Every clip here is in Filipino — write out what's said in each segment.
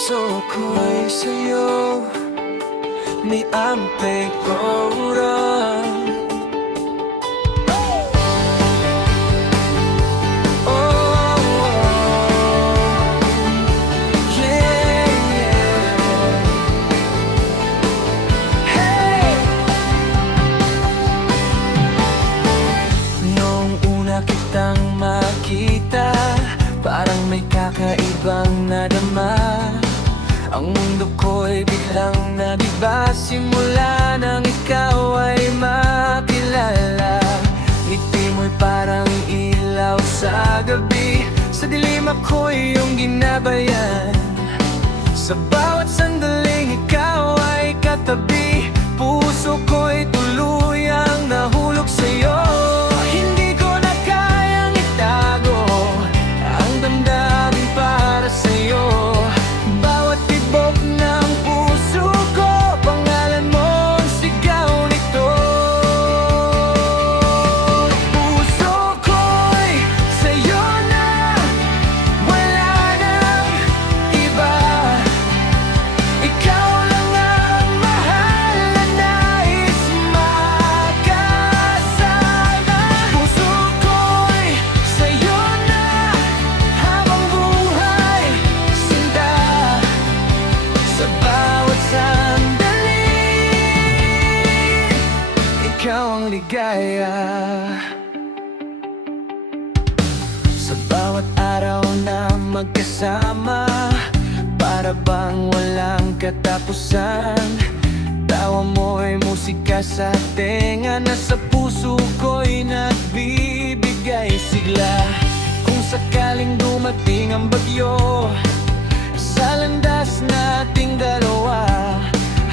puso ko'y sa'yo, may ampekuran. Kitang makita, parang may kakaibang nadama. Ang mundo ko'y biglang nagiba simula nang ikaw ay makilala. Ngiti mo'y parang ilaw sa gabi, sa dilim ako'y iyong ginabayan. Sa bawat sandaling ikaw ay katabi, puso ko'y tuluyang nahulog sa'yo. Ligaya sa bawat araw na magkasama, para bang walang katapusan. Tawa mo'y musika sa tenga na sa puso ko'y nagbibigay sigla. Kung sakaling dumating ang bagyo sa landas nating dalawa,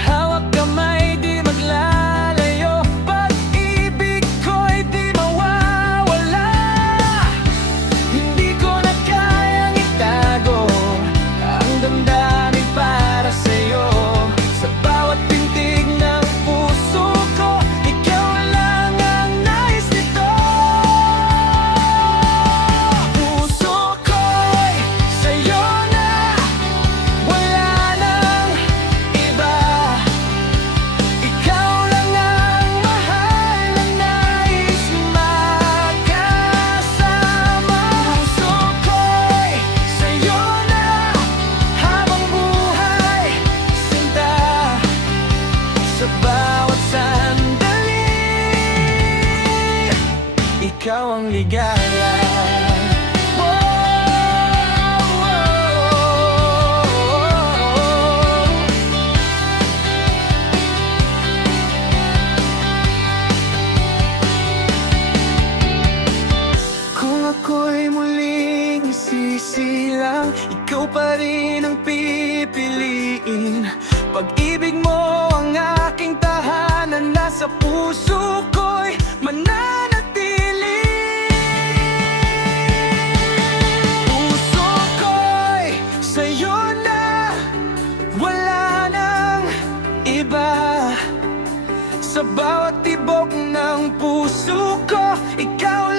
hawak kamay di maglalayo. Ikaw ang ligaya. Kung ako'y muling isisilang, ikaw pa rin ang pipiliin. Pag-ibig mo ang aking tahanan, nasa puso ko'y mananatili. Sa bawat tibok ng puso ko, ikaw